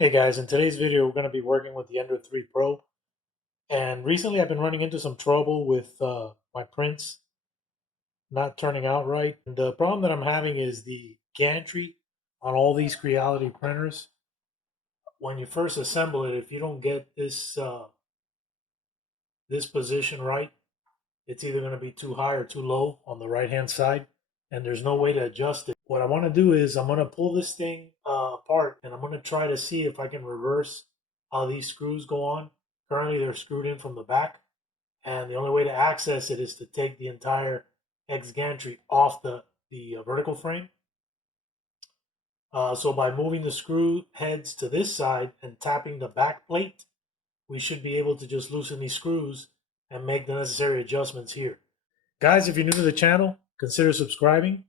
Hey guys, in today's video we're going to be working with the Ender 3 Pro, and recently I've been running into some trouble with my prints not turning out right. And the problem that I'm having is the gantry on all these Creality printers. When you first assemble it, if you don't get this position right, it's either going to be too high or too low on the right hand side, and there's no way to adjust it. What I want to do is I'm going to pull this thing apart, and I'm going to try to see if I can reverse how these screws go on. Currently they're screwed in from the back, and the only way to access it is to take the entire x-gantry off the vertical frame. So by moving the screw heads to this side and tapping the back plate, we should be able to just loosen these screws and make the necessary adjustments here. Guys, if you're new to the channel, consider subscribing,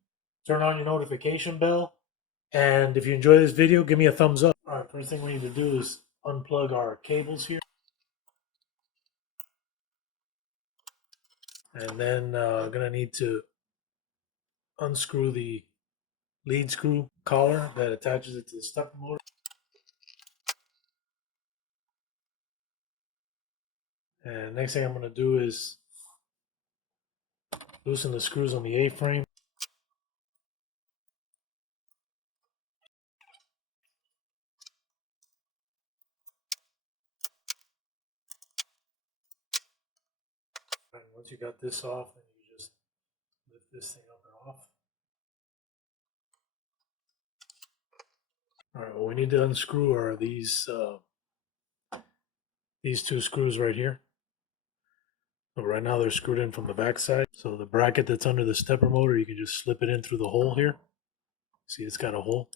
turn on your notification bell, and if you enjoy this video, give me a thumbs up. All right, first thing we need to do is unplug our cables here. And then gonna need to unscrew the lead screw collar that attaches it to the stepper motor. And next thing I'm gonna do is loosen the screws on the A-frame. And once you got this off, then you just lift this thing up and off. All right, what we need to unscrew are these two screws right here. So right now they're screwed in from the back side. So the bracket that's under the stepper motor, you can just slip it in through the hole here. See, it's got a hole.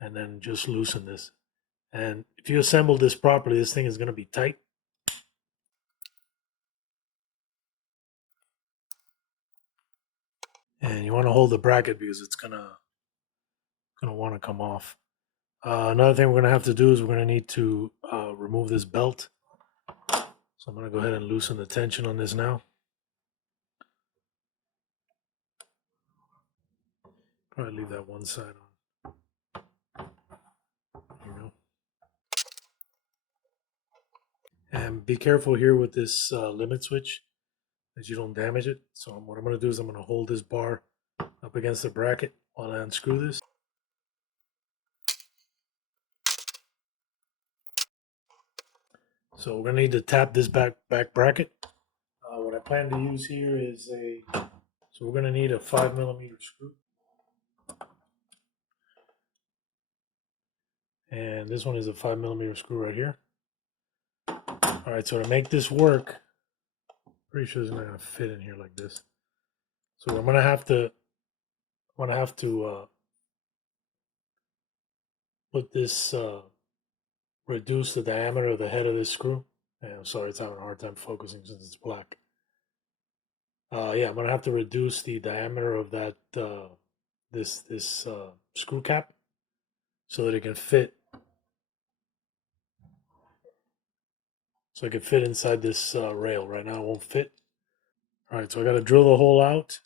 And then just loosen this. And if you assemble this properly, this thing is going to be tight. And you want to hold the bracket because it's gonna want to come off. Another thing we're going to have to do is we're going to need to remove this belt. So I'm going to go ahead and loosen the tension on this now. Probably leave that one side on. There you go. And be careful here with this limit switch that you don't damage it. So what I'm going to do is I'm going to hold this bar up against the bracket while I unscrew this. So we're going to need to tap this back bracket. What I plan to use here is so we're going to need a 5mm screw. And this one is a 5mm screw right here. All right, so to make this work, pretty sure it's not going to fit in here like this. So I'm going to have to put this, reduce the diameter of the head of this screw. And I'm sorry, it's having a hard time focusing since it's black. Yeah, I'm going to have to reduce the diameter of that this screw cap so that it can fit. So it can fit inside this rail. Right now it won't fit. All right, so I got to drill the hole out.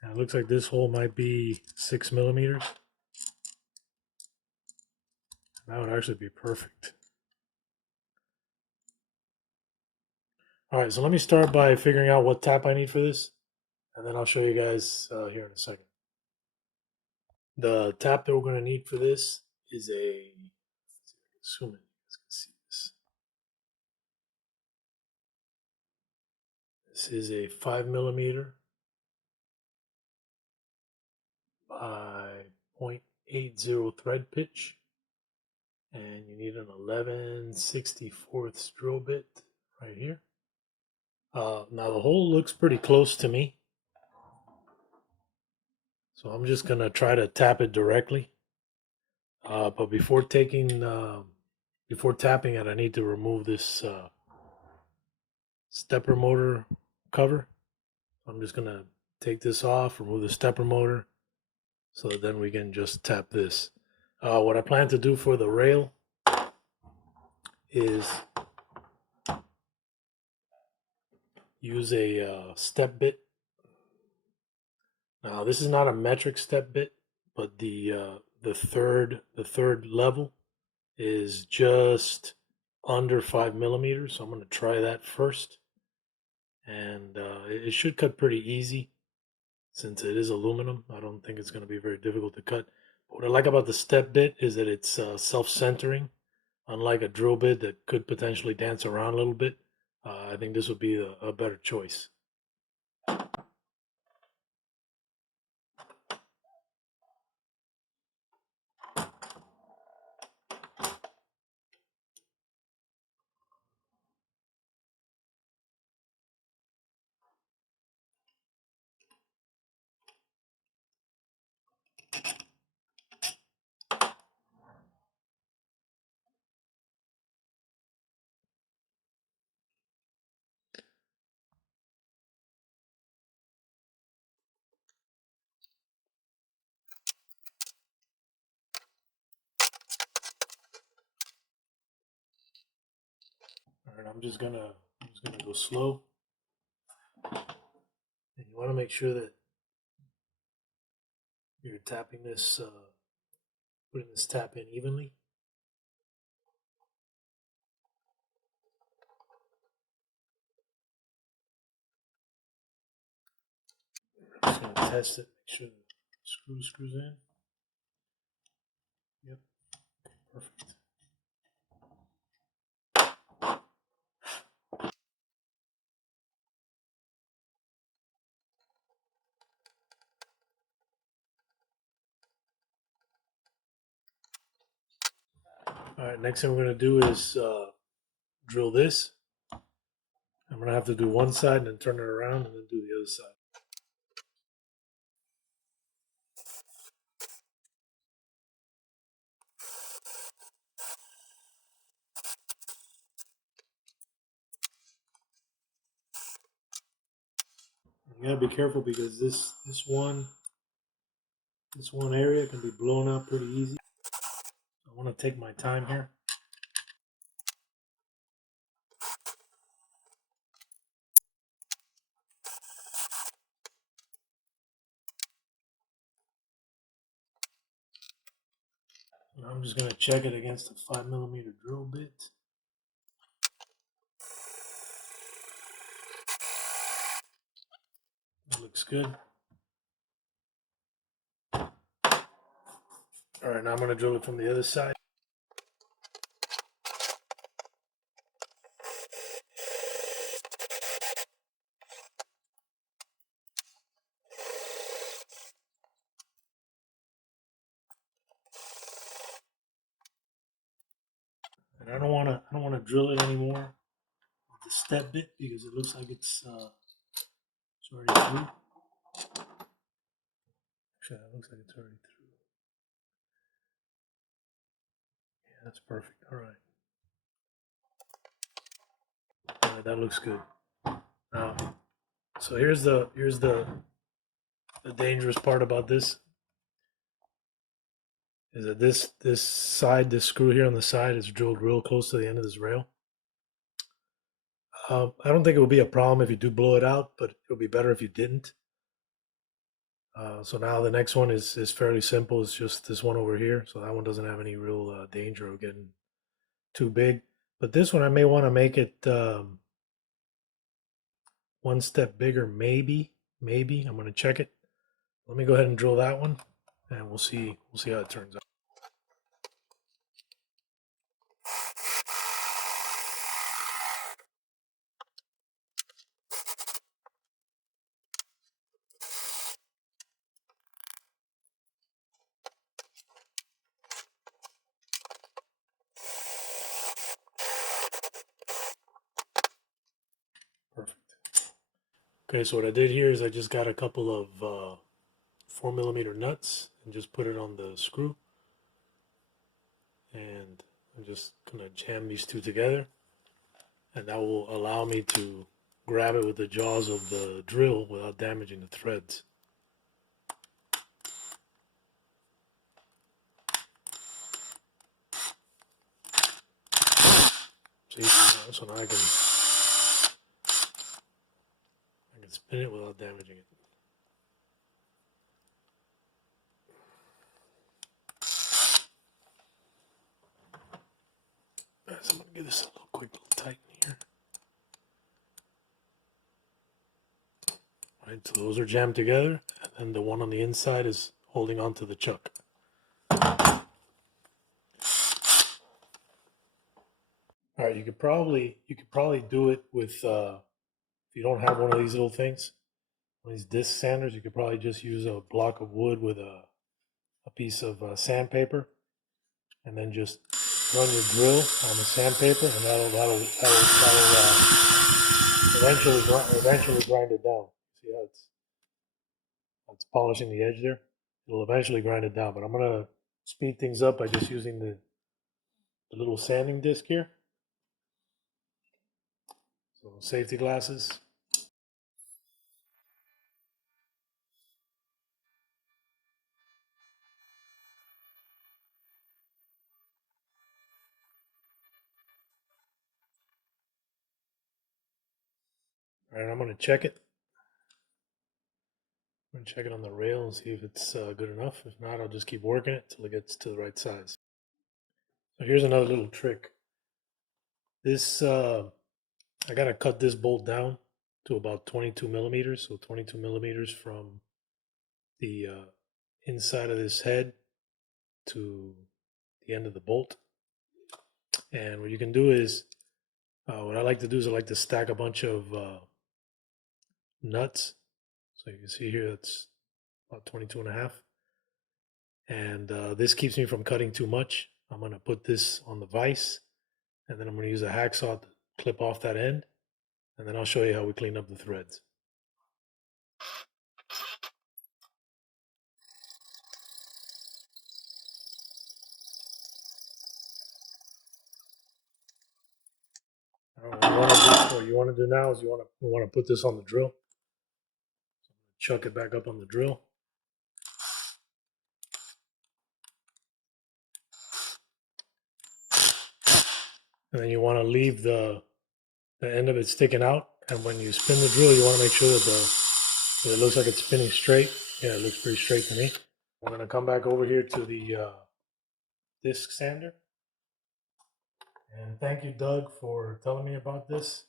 And it looks like this hole might be 6mm. That would actually be perfect. All right, so let me start by figuring out what tap I need for this, and then I'll show you guys here in a second. The tap that we're going to need for this is a, zoom in, you guys can see this. This is a 5mm by 0.80 thread pitch, and you need an 11/64 drill bit right here. Now the hole looks pretty close to me, so I'm just gonna try to tap it directly. But before tapping it, I need to remove this stepper motor cover. I'm just gonna take this off, remove the stepper motor, so that then we can just tap this. What I plan to do for the rail is use a step bit. Now this is not a metric step bit, but the the third level is just under 5 millimeters. So I'm going to try that first, and it should cut pretty easy since it is aluminum. I don't think it's going to be very difficult to cut. What I like about the step bit is that it's self-centering, unlike a drill bit that could potentially dance around a little bit. I think this would be a better choice. All right, I'm just gonna go slow. And you want to make sure that you're tapping this, putting this tap in evenly. I'm just gonna test it, make sure the screws in. Yep, perfect. All right, next thing we're gonna do is drill this. I'm gonna have to do one side and then turn it around and then do the other side. You gotta be careful because this one area can be blown out pretty easy. I want to take my time here. And I'm just gonna check it against a 5mm drill bit. That looks good. All right, now I'm gonna drill it from the other side. And I don't wanna drill it anymore with the step bit because it looks like it's already through. Actually, that looks like it's already through. Yeah, that's perfect. All right. All right, that looks good. So here's the dangerous part about this is that this screw here on the side is drilled real close to the end of this rail. I don't think it will be a problem if you do blow it out, but it'll be better if you didn't. So now the next one is fairly simple. It's just this one over here. So that one doesn't have any real danger of getting too big. But this one I may want to make it one step bigger, maybe. I'm going to check it. Let me go ahead and drill that one, and we'll see how it turns out. Perfect. Okay, so what I did here is I just got a couple of 4mm nuts and just put it on the screw. And I'm just gonna jam these two together, and that will allow me to grab it with the jaws of the drill without damaging the threads. See, so now I can spin it without damaging it. So I'm gonna give this a little quick little tighten here. Right, so those are jammed together, and then the one on the inside is holding onto the chuck. All right, you could probably do it with if you don't have one of these little things, one of these disc sanders. You could probably just use a block of wood with a piece of sandpaper, and then just run your drill on the sandpaper, and that'll eventually grind it down. See how it's polishing the edge there? It'll eventually grind it down, but I'm gonna speed things up by just using the little sanding disc here. So safety glasses. All right, I'm gonna check it. I'm gonna check it on the rail and see if it's good enough. If not, I'll just keep working it till it gets to the right size. So here's another little trick. This I gotta cut this bolt down to about 22 millimeters. So 22 millimeters from the inside of this head to the end of the bolt. And what you can do is, what I like to do is I like to stack a bunch of nuts. So you can see here that's about 22 and a half. And this keeps me from cutting too much. I'm going to put this on the vise, and then I'm going to use a hacksaw to clip off that end, and then I'll show you how we clean up the threads. What you want to do now is you want to put this on the drill. Chuck it back up on the drill. And then you want to leave the end of it sticking out. And when you spin the drill, you want to make sure that it looks like it's spinning straight. Yeah, it looks pretty straight to me. I'm going to come back over here to the disc sander. And thank you, Doug, for telling me about this.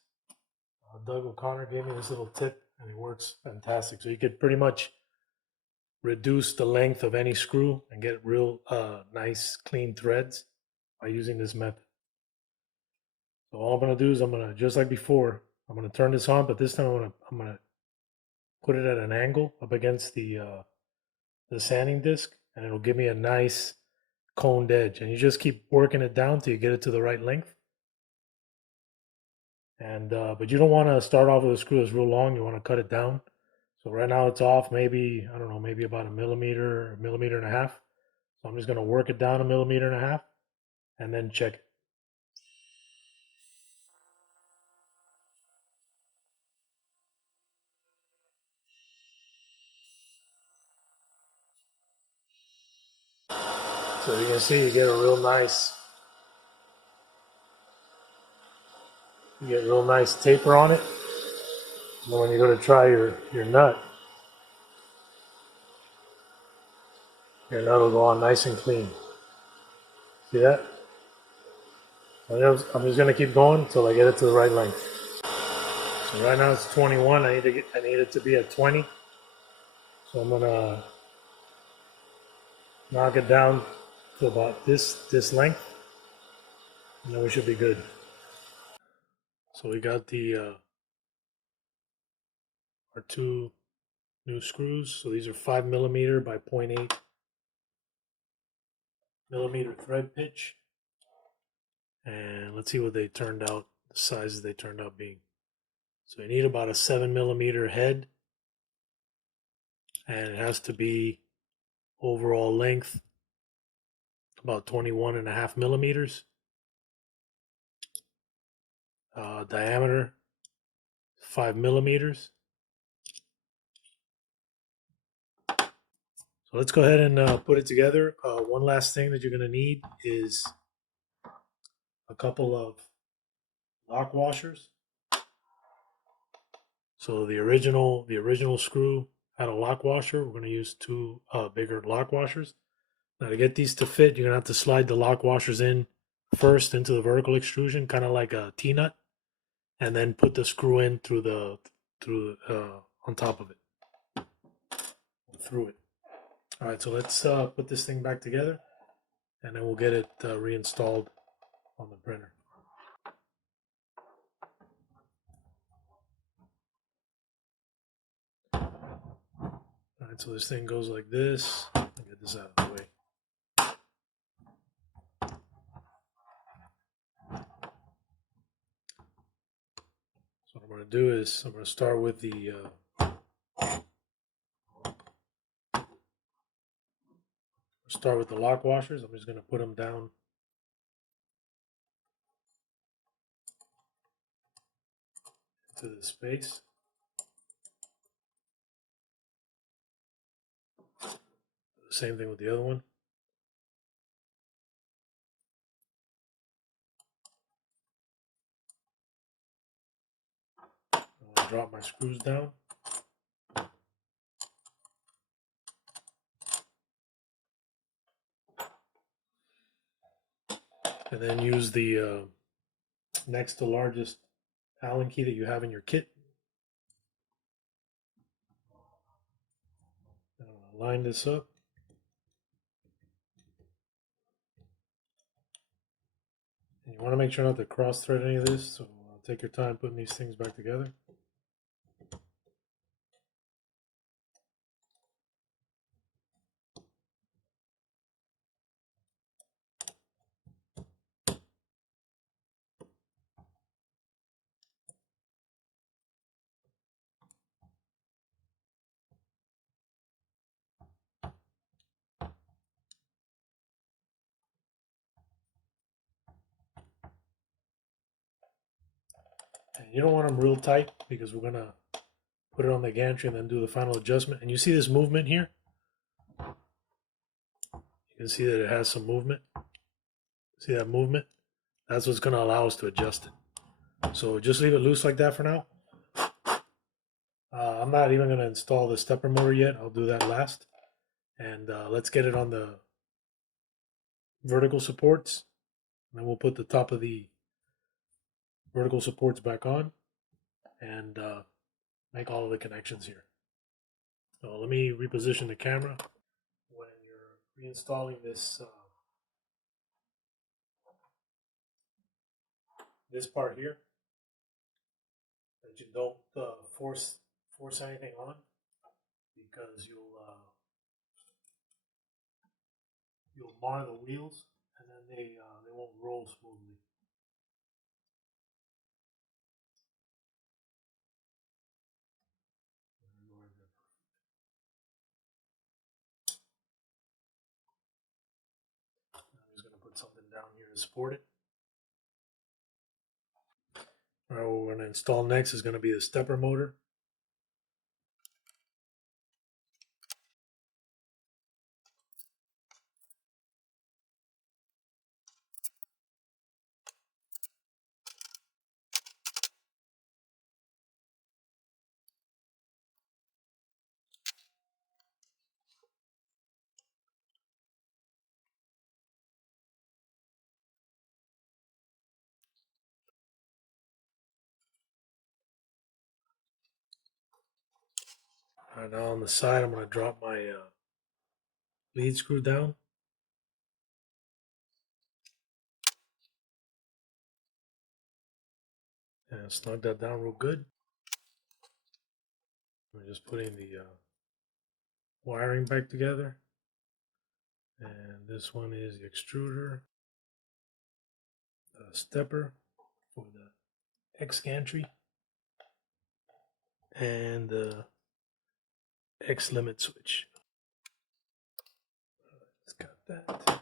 Doug O'Connor gave me this little tip, and it works fantastic. So you could pretty much reduce the length of any screw and get real nice, clean threads by using this method. So all I'm going to do is I'm going to, just like before, I'm going to turn this on, but this time I'm going to put it at an angle up against the sanding disc, and it'll give me a nice coned edge. And you just keep working it down till you get it to the right length. And but you don't want to start off with a screw that's real long. You want to cut it down. So right now it's off maybe, I don't know, maybe about a millimeter and a half. So I'm just going to work it down a millimeter and a half and then check it. So you can see you get a real nice, taper on it. And when you go to try your nut will go on nice and clean. See that? I'm just going to keep going until I get it to the right length. So right now it's 21. I need it to be at 20. So I'm going to knock it down to about this length, and then we should be good. So we got the our two new screws. So these are 5 millimeter by 0.8 millimeter thread pitch, and let's see what they turned out, the sizes they turned out being. So you need about a 7 millimeter head, and it has to be overall length about 21.5 millimeters. Diameter 5 millimeters. So let's go ahead and put it together. One last thing that you're going to need is a couple of lock washers. So the original screw had a lock washer. We're going to use two bigger lock washers. Now to get these to fit, you're going to have to slide the lock washers in first into the vertical extrusion, kind of like a T-nut, and then put the screw in on top of it, through it. All right, so let's put this thing back together, and then we'll get it reinstalled on the printer. All right, so this thing goes like this. I'll get this out of the way. So what I'm going to do is I'm going to start with the lock washers. I'm just going to put them down into the space. Same thing with the other one. I'm going to drop my screws down. And then use the next to largest Allen key that you have in your kit. And I'm going to line this up. And you want to make sure not to cross thread any of this, so take your time putting these things back together. And you don't want them real tight because we're going to put it on the gantry and then do the final adjustment. And you see this movement here? You can see that it has some movement. See that movement? That's what's going to allow us to adjust it. So just leave it loose like that for now. I'm not even going to install the stepper motor yet. I'll do that last. And let's get it on the vertical supports. And then we'll put the top of the vertical supports back on and make all of the connections here. So let me reposition the camera. When you're reinstalling this this part here, that you don't force anything on, because you'll mar the wheels, and then they won't roll smoothly. I'm just going to put something down here to support it. All right, what we're going to install next is going to be the stepper motor. All right, now on the side, I'm going to drop my lead screw down. And snug that down real good. We're just putting the wiring back together. And this one is the extruder, the stepper for the x-gantry, and the X-limit switch. Let's got that.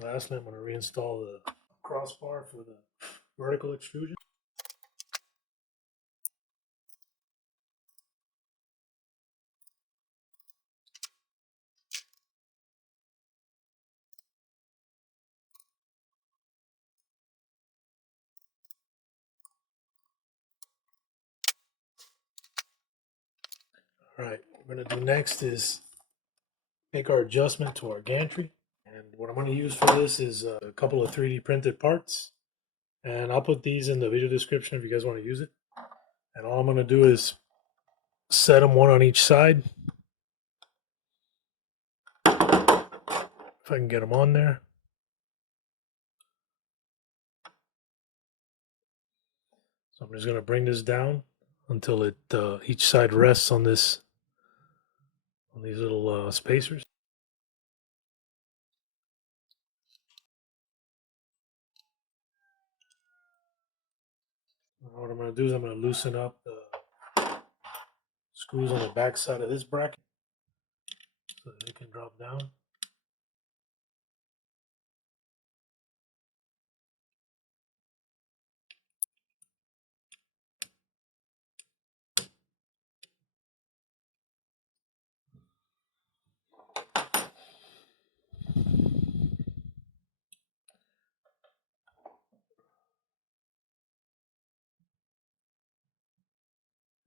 Lastly, I'm going to reinstall the crossbar for the vertical extrusion. All right, what we're going to do next is make our adjustment to our gantry. And what I'm going to use for this is a couple of 3D printed parts. And I'll put these in the video description if you guys want to use it. And all I'm going to do is set them one on each side. If I can get them on there. So I'm just going to bring this down until it each side rests on these little spacers. What I'm going to do is I'm going to loosen up the screws on the back side of this bracket so that they can drop down.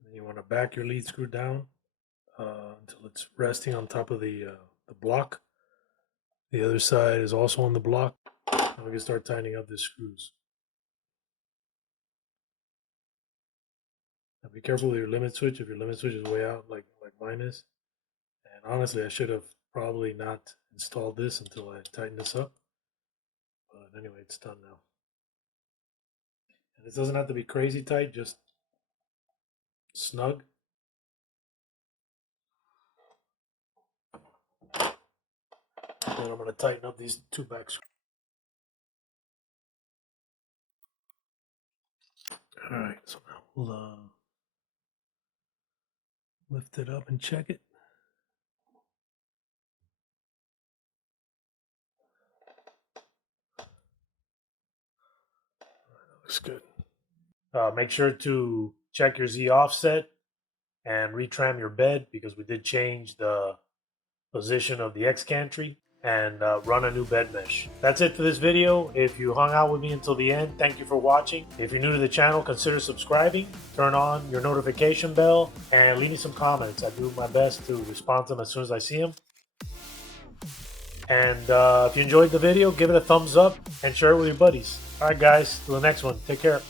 And you want to back your lead screw down until it's resting on top of the block. The other side is also on the block. And we can start tightening up the screws. Now be careful with your limit switch if your limit switch is way out like mine is. And honestly, I should have probably not installed this until I tightened this up. But anyway, it's done now. And it doesn't have to be crazy tight, just snug. And I'm going to tighten up these two back screws. Alright, so now we'll lift it up and check it. That looks good. Make sure to check your Z offset and retram your bed because we did change the position of the x-gantry and run a new bed mesh. That's it for this video. If you hung out with me until the end, thank you for watching. If you're new to the channel, consider subscribing, turn on your notification bell, and leave me some comments. I do my best to respond to them as soon as I see them. And if you enjoyed the video, give it a thumbs up and share it with your buddies. Alright guys, till the next one. Take care.